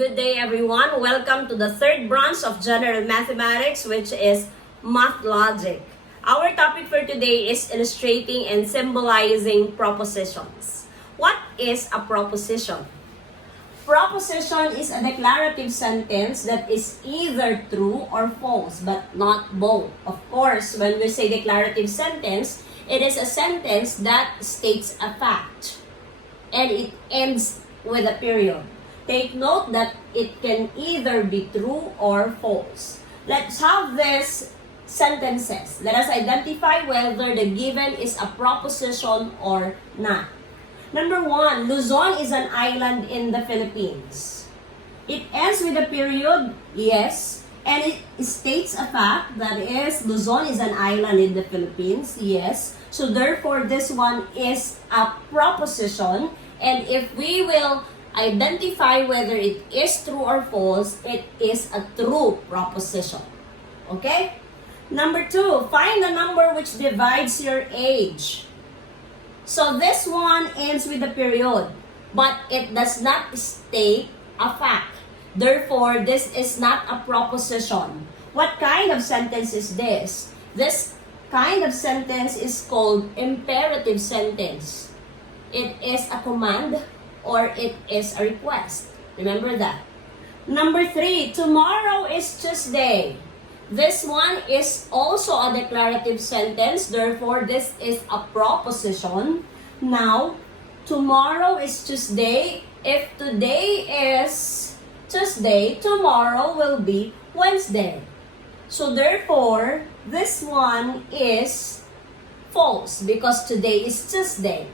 Good day everyone. Welcome to the third branch of General Mathematics, which is Math Logic. Our topic for today is illustrating and symbolizing propositions. What is a proposition? Proposition is a declarative sentence that is either true or false, but not both. Of course, when we say declarative sentence, it is a sentence that states a fact and it ends with a period. Take note that it can either be true or false. Let's have these sentences. Let us identify whether the given is a proposition or not. Number 1, Luzon is an island in the Philippines. It ends with a period, yes, and it states a fact, that is, Luzon is an island in the Philippines, yes. So therefore, this one is a proposition, and if we will identify whether it is true or false, it is a true proposition. Okay? Number 2, find the number which divides your age. So this one ends with a period, but it does not state a fact. Therefore, this is not a proposition. What kind of sentence is this? This kind of sentence is called imperative sentence. It is a command or it is a request. Remember that. Number 3, tomorrow is Tuesday. This one is also a declarative sentence. Therefore, this is a proposition. Now, tomorrow is Tuesday. If today is Tuesday, tomorrow will be Wednesday. So therefore, this one is false because today is Tuesday.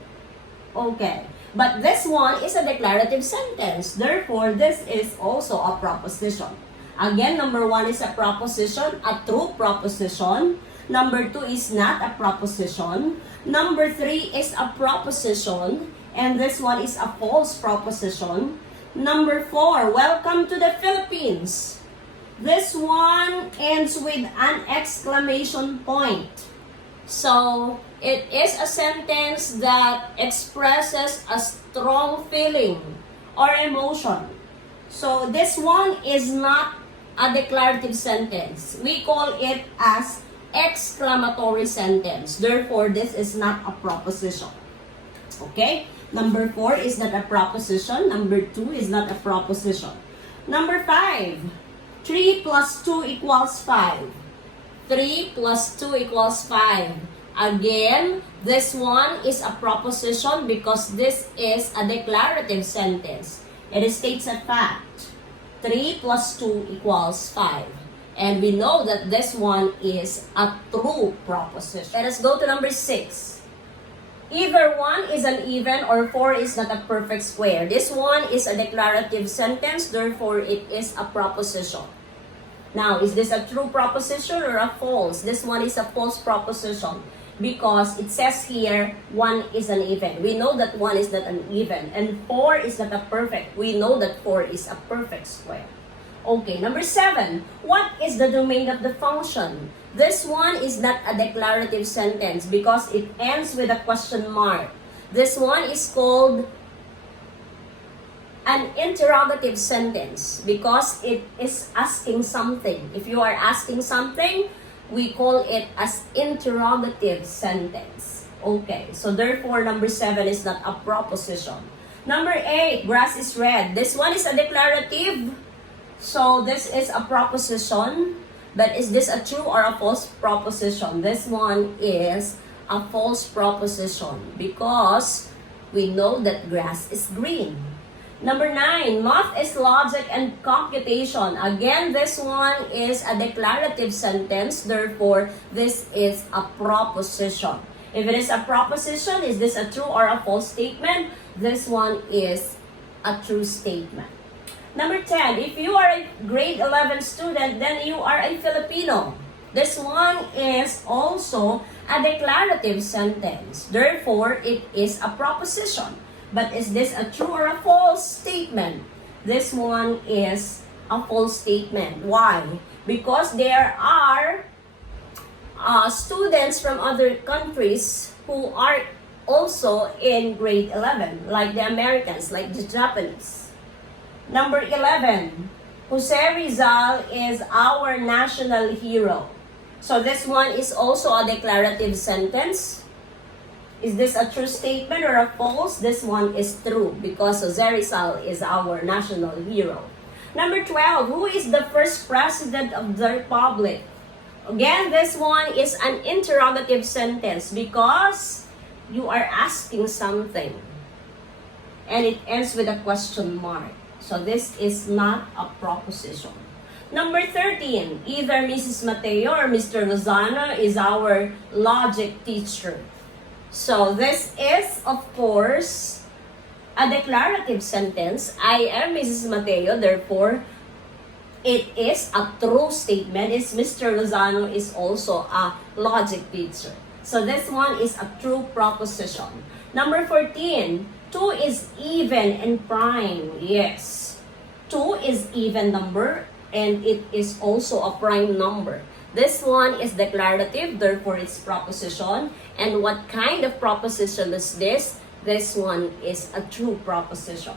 Okay. But this one is a declarative sentence. Therefore, this is also a proposition. Again, number 1 is a proposition, a true proposition. Number 2 is not a proposition. Number 3 is a proposition. And this one is a false proposition. Number 4, welcome to the Philippines. This one ends with an exclamation point. So, it is a sentence that expresses a strong feeling or emotion. So, this one is not a declarative sentence. We call it as exclamatory sentence. Therefore, this is not a proposition. Okay? Number 4 is not a proposition. Number 2 is not a proposition. Number 5, 3 plus 2 equals 5. 3 plus 2 equals 5. Again, this one is a proposition because this is a declarative sentence. It states a fact. 3 plus 2 equals 5. And we know that this one is a true proposition. Let us go to number 6. Either 1 is an even or 4 is not a perfect square. This one is a declarative sentence, therefore it is a proposition. Now, is this a true proposition or a false? This one is a false proposition because it says here 1 is an even. We know that 1 is not an even and 4 is not a perfect. We know that 4 is a perfect square. Okay, number 7. What is the domain of the function? This one is not a declarative sentence because it ends with a question mark. This one is called an interrogative sentence because it is asking something. If you are asking something, we call it as interrogative sentence. Okay, so therefore number 7 is not a proposition. Number 8, grass is red. This one is a declarative. So this is a proposition. But is this a true or a false proposition? This one is a false proposition because we know that grass is green. Number 9, math is logic and computation. Again, this one is a declarative sentence. Therefore, this is a proposition. If it is a proposition, is this a true or a false statement? This one is a true statement. Number 10, if you are a grade 11 student, then you are a Filipino. This one is also a declarative sentence. Therefore, it is a proposition. But is this a true or a false statement? This one is a false statement. Why? Because there are students from other countries who are also in grade 11, like the Americans, like the Japanese. Number 11, Jose Rizal is our national hero. So this one is also a declarative sentence. Is this a true statement or a false? This one is true because Jose Rizal is our national hero. Number 12, who is the first president of the republic? Again, this one is an interrogative sentence because you are asking something and it ends with a question mark. So this is not a proposition. Number 13, either Mrs. Mateo or Mr. Lozano is our logic teacher. So this is, of course, a declarative sentence. I am Mrs. Mateo, therefore, it is a true statement. It's Mr. Lozano is also a logic teacher. So this one is a true proposition. Number 14, 2 is even and prime. Yes, 2 is even number and it is also a prime number. This one is declarative, therefore it's proposition. And what kind of proposition is this? This one is a true proposition.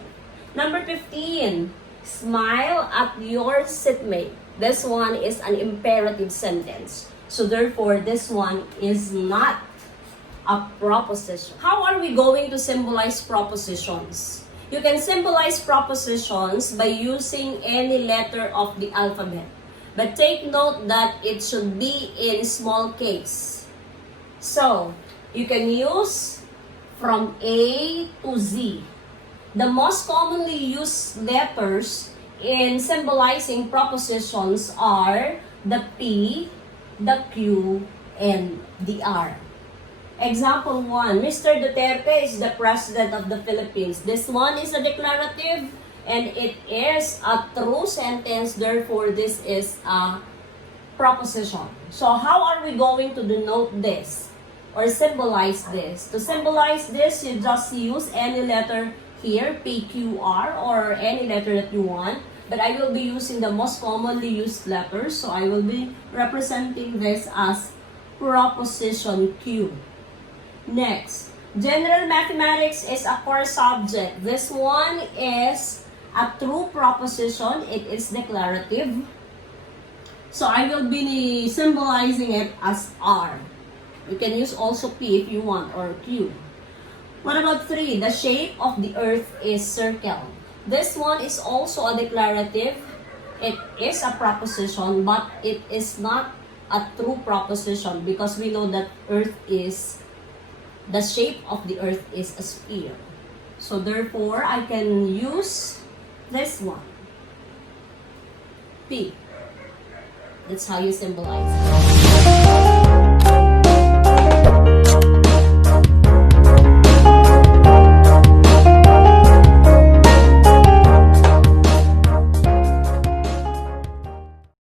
Number 15, smile at your seatmate. This one is an imperative sentence. So therefore, this one is not a proposition. How are we going to symbolize propositions? You can symbolize propositions by using any letter of the alphabet. But take note that it should be in small case. So, you can use from A to Z. The most commonly used letters in symbolizing propositions are the P, the Q, and the R. Example 1, Mr. Duterte is the President of the Philippines. This one is a declarative and it is a true sentence, therefore this is a proposition. So how are we going to denote this or symbolize this? To symbolize this, you just use any letter here, P, Q, R, or any letter that you want. But I will be using the most commonly used letters, so I will be representing this as proposition Q. Next, general mathematics is a core subject. This one is a true proposition. It is declarative. So I will be symbolizing it as R. You can use also P if you want, or Q. What about 3? The shape of the earth is circle. This one is also a declarative. It is a proposition, but it is not a true proposition because we know that the shape of the earth is a sphere. So therefore, I can use this one, P. That's how you symbolize it.